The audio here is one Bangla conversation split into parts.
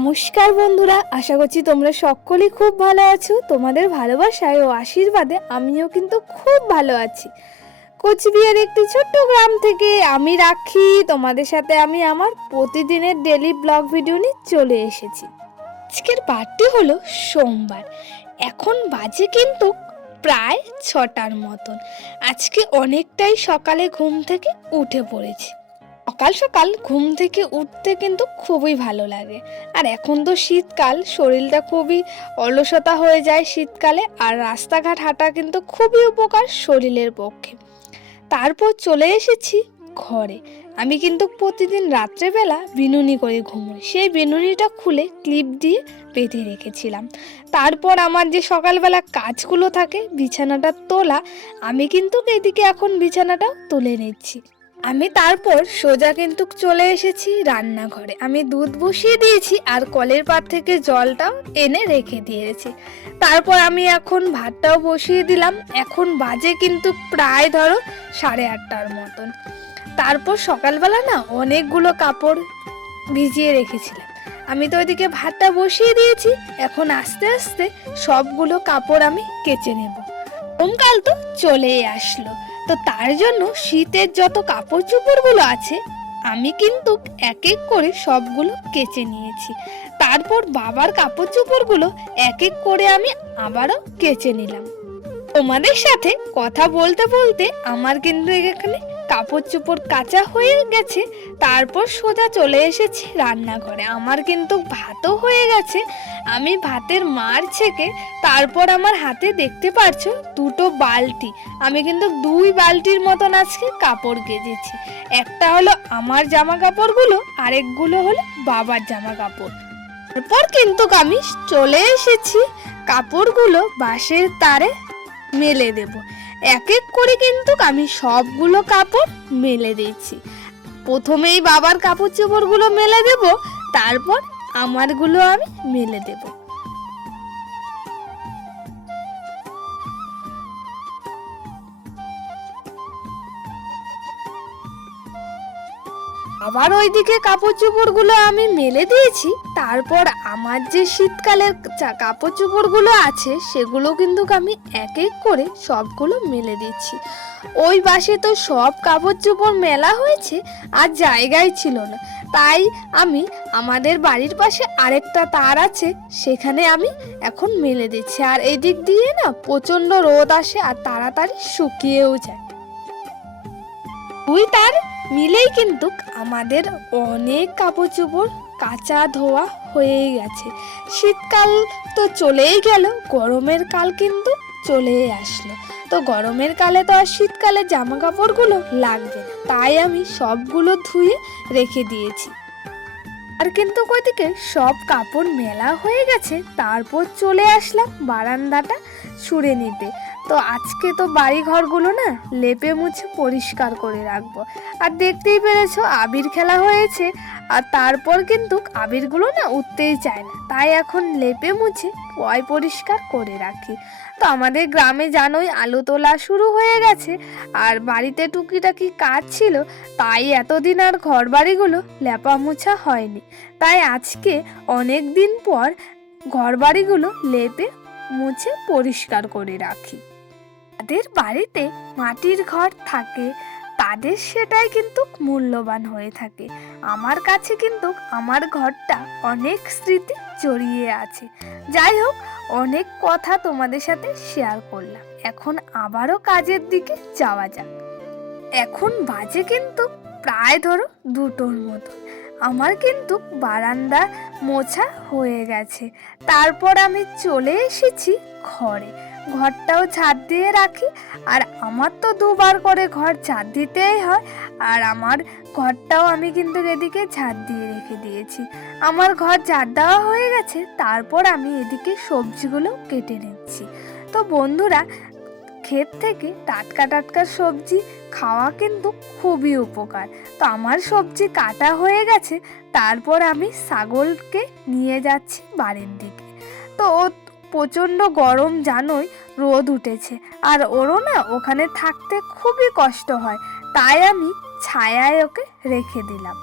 নমস্কার বন্ধুরা, আশা করছি তোমরা সকলেই খুব ভালো আছো। তোমাদের ভালোবাসায় ও আশীর্বাদে আমিও কিন্তু খুব ভালো আছি। কোচবিহার একটি ছোট্ট গ্রাম থেকে আমি রাখি। তোমাদের সাথে আমি আমার প্রতিদিনের ডেলি ব্লগ ভিডিও নিয়ে চলে এসেছি। আজকের বারটি হলো সোমবার। এখন বাজে কিন্তু প্রায় ছটার মতন। আজকে অনেকটাই সকালে ঘুম থেকে উঠে পড়েছি। সকাল সকাল ঘুম থেকে উঠতে কিন্তু খুবই ভালো লাগে। আর এখন তো শীতকাল, শরীরটা খুবই অলসতা হয়ে যায় শীতকালে আর রাস্তাঘাট হাঁটা কিন্তু খুবই উপকার শরীরের পক্ষে। তারপর চলে এসেছি ঘরে। আমি কিন্তু প্রতিদিন রাত্রেবেলা বিনুনি করে ঘুমোই। সেই বিনুনিটা খুলে ক্লিপ দিয়ে বেঁধে রেখেছিলাম। তারপর আমার যে সকালবেলা কাজগুলো থাকে, বিছানাটা তোলা, আমি কিন্তু এদিকে এখন বিছানাটা তুলে নিচ্ছি। আমি তারপর সোজা কিন্তু চলে এসেছি রান্নাঘরে। আমি দুধ বসিয়ে দিয়েছি আর কলের পাত থেকে জলটাও এনে রেখে দিয়েছি। তারপর আমি এখন ভাতটাও বসিয়ে দিলাম। এখন বাজে কিন্তু প্রায় ধরো সাড়ে আটটার মতন। তারপর সকালবেলা না অনেকগুলো কাপড় ভিজিয়ে রেখেছিলাম। আমি তো ওইদিকে ভাতটা বসিয়ে দিয়েছি। এখন আস্তে আস্তে সবগুলো কাপড় আমি কেচে নেব। গরমকাল তো চলেই আসলো। তো তার জন্য শীতের যত কাপড় চোপড়গুলো আছে, আমি কিন্তু এক এক করে সবগুলো কেচে নিয়েছি। তারপর বাবার কাপড় চোপড়গুলো এক এক করে আমি আবারও কেচে নিলাম। তোমাদের সাথে কথা বলতে বলতে আমার কিন্তু এখানে কাপড় চোপড় কাঁচা হয়ে গেছে, তারপর সোজা চলে এসেছি রান্নাঘরে। আমার কিন্তু ভাতও হয়ে গেছে। আমি ভাতের মার ছেঁকে তারপর আমার হাতে দেখতে পারছ দুটো বালতি। আমি কিন্তু দুই বালতির মতন আজকে কাপড় গেজেছি। একটা হলো আমার জামা কাপড়গুলো আরেকগুলো হলো বাবার জামা কাপড় তারপর কিন্তু আমি চলে এসেছি কাপড়গুলো বাঁশের তারে মেলে দেব। এক এক করে কিন্তু আমি সবগুলো কাপড় মেলে দিচ্ছি প্রথমেই বাবার কাপড় চোপড়গুলো মেলে দেব, তারপর আমারগুলো আমি মেলে দেব। আবার ওইদিকে কাপড় চোপড়গুলো আমি মেলে দিয়েছি। তারপর আমার যে শীতকালের কাপড় চোপড়গুলো আছে, সেগুলো কিন্তু আমি এক এক করে সবগুলো মেলে দিচ্ছি। ওই বাসে তো সব কাপড় চোপড় মেলা হয়েছে আর জায়গায় ছিল না। তাই আমি আমাদের বাড়ির পাশে আরেকটা তার আছে, সেখানে আমি এখন মেলে দিচ্ছি। আর এদিক দিয়ে না প্রচণ্ড রোদ আসে আর তাড়াতাড়ি শুকিয়েও যায়। তুই তার মিলেই কিন্তু আমাদের অনেক কাপড় চোপড় কাঁচা ধোয়া হয়ে গেছে। শীতকাল তো চলেই গেল, গরমের কাল কিন্তু চলেই আসলো। তো গরমের কালে তো আর শীতকালে জামা কাপড়গুলো লাগবে। তাই আমি সবগুলো ধুয়ে রেখে দিয়েছি। আর কিন্তু ওইদিকে সব কাপড় মেলা হয়ে গেছে, তারপর চলে আসলাম বারান্দাটা ছুঁড়ে নিতে। তো আজকে তো বাড়ি ঘরগুলো না লেপে মুছে পরিষ্কার করে রাখব। আর দেখতেই পেরেছ আবির খেলা হয়েছে, আর তারপর কিন্তু আবিরগুলো না উঠতেই চায় না। তাই এখন লেপে মুছে পয় পরিষ্কার করে রাখি। তো আমাদের গ্রামে জানোই আলু তোলা শুরু হয়ে গেছে, আর বাড়িতে টুকিটাকি কাজ ছিল, তাই এতদিন আর ঘর বাড়িগুলো লেপা হয়নি। তাই আজকে অনেক দিন পর ঘর বাড়িগুলো লেপে মুছে পরিষ্কার করে রাখি। তাদের বাড়িতে মাটির ঘর থাকে, তাদের সেটাই কিন্তু মূল্যবান হয়ে থাকে। আমার কাছে কিন্তু আমার ঘরটা অনেক স্মৃতি জড়িয়ে আছে। যাই হোক, অনেক কথা তোমাদের সাথে শেয়ার করলাম। এখন আবারও কাজের দিকে যাওয়া যাক। এখন বাজে কিন্তু প্রায় ধরো দুটোর মতো। আমার কিন্তু বারান্দা মোছা হয়ে গেছে। তারপর আমি চলে এসেছি ঘরে। ঘরটাও ছাদ দিয়ে রাখি, আর আমার তো দুবার করে ঘর ঝাড় দিতেই হয়, আর আমার ঘরটাও আমি কিন্তু এদিকে ছাদ দিয়ে রেখে দিয়েছি। আমার ঘর ঝাড় দেওয়া হয়ে গেছে, তারপর আমি এদিকে সবজিগুলো কেটে নিচ্ছি। তো বন্ধুরা, ক্ষেত থেকে টাটকা টাটকা সবজি খাওয়া কিন্তু খুবই উপকার। তো আমার সবজি কাটা হয়ে গেছে, তারপর আমি ছাগলকে নিয়ে যাচ্ছি বাড়ির দিকে। তো ও প্রচণ্ড গরম জানোই, রোদ উঠেছে। আর ওরও না ওখানে থাকতে খুবই কষ্ট হয়, তাই আমি ছায়ায় ওকে রেখে দিলাম।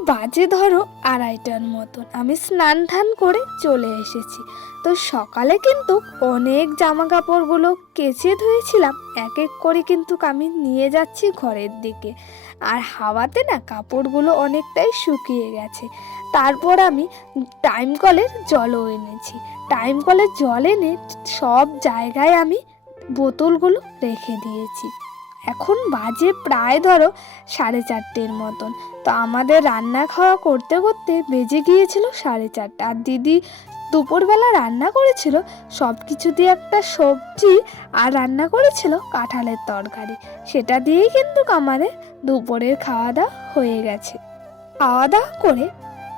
বাজে ধরো আড়াইটার মতন। আমি স্নান ধান করে চলে এসেছি। তো সকালে কিন্তু অনেক জামা কাপড়গুলো কেচে ধুয়েছিলাম। এক এক করে কিন্তু আমি নিয়ে যাচ্ছি ঘরের দিকে। আর হাওয়াতে না কাপড়গুলো অনেকটাই শুকিয়ে গেছে। তারপর আমি টাইম কলের জলও এনেছি। টাইম কলের জল এনে সব জায়গায় আমি বোতলগুলো রেখে দিয়েছি। এখন বাজে প্রায় ধরো সাড়ে চারটের মতন। তো আমাদের রান্না খাওয়া করতে করতে বেজে গিয়েছিল সাড়ে চারটা। আর দিদি দুপুরবেলা রান্না করেছিল সব কিছু দিয়ে একটা সবজি আর রান্না করেছিল কাঁঠালের তরকারি। সেটা দিয়েই কিন্তু আমাদের দুপুরের খাওয়া দাওয়া হয়ে গেছে। খাওয়া দাওয়া করে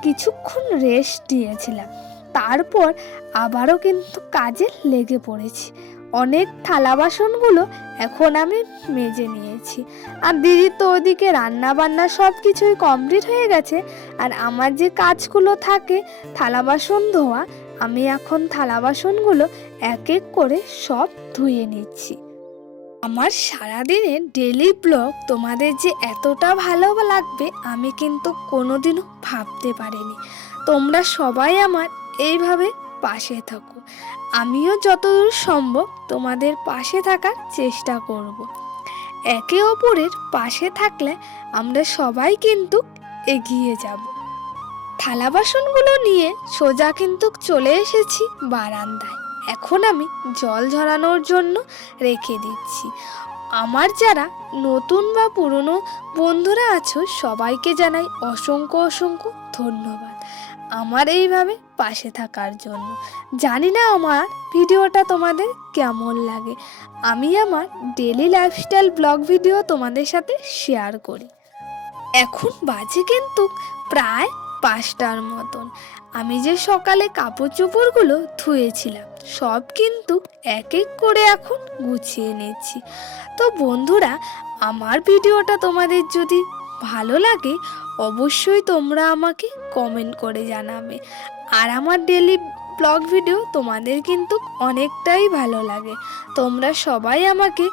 কিছুক্ষণ রেস্ট দিয়েছিলাম। তারপর আবারও কিন্তু কাজে লেগে পড়েছি। অনেক থালা বাসনগুলো এখন আমি মেজে নিয়েছি। আর দিদির তো ওদিকে রান্না বান্না সব কিছুই কমপ্লিট হয়ে গেছে। আর আমার যে কাজগুলো থাকে, থালা বাসন ধোয়া, আমি এখন থালা বাসনগুলো এক এক করে সব ধুয়ে নিচ্ছি। আমার সারাদিনের ডেলি ব্লগ তোমাদের যে এতটা ভালো লাগবে, আমি কিন্তু কোনোদিনও ভাবতে পারিনি। তোমরা সবাই আমার এইভাবে পাশে থাকো। আমিও যতদূর সম্ভব তোমাদের পাশে থাকার চেষ্টা করব। একে অপরের পাশে থাকলে আমরা সবাই কিন্তু এগিয়ে যাব। থালা বাসনগুলো নিয়ে সোজা কিন্তু চলে এসেছি বারান্দায়। এখন আমি জল ঝরানোর জন্য রেখে দিচ্ছি। আমার যারা নতুন বা পুরনো বন্ধুরা আছো সবাইকে জানাই অসংখ্য অসংখ্য ধন্যবাদ। আমার এইভাবে পাশে থাকার জন্য। জানি না আমার ভিডিওটা তোমাদের কেমন লাগে। আমি আমার ডেলি লাইফস্টাইল ব্লগ ভিডিও তোমাদের সাথে শেয়ার করি। এখন বাজে কিন্তু প্রায় পাঁচটার মতন। আমি যে সকালে কাপড় চোপড়গুলো ধুয়েছিলাম, সব কিন্তু এক এক করে এখন গুছিয়ে নিচ্ছি। তো বন্ধুরা, আমার ভিডিওটা তোমাদের যদি ভালো লাগে, অবশ্যই তোমরা আমাকে কমেন্ট করে জানাবে। আর আমার ডেলি ব্লগ ভিডিও তোমাদের কিন্তু অনেকটাই ভালো লাগে। তোমরা সবাই আমাকে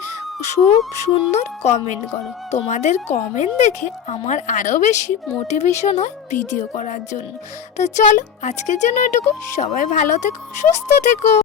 খুব সুন্দর কমেন্ট করো। তোমাদের কমেন্ট দেখে আমার আরও বেশি মোটিভেশন হয় ভিডিও করার জন্য। তো চলো, আজকের জন্য এটুকু। সবাই ভালো থেকো, সুস্থ থেকো।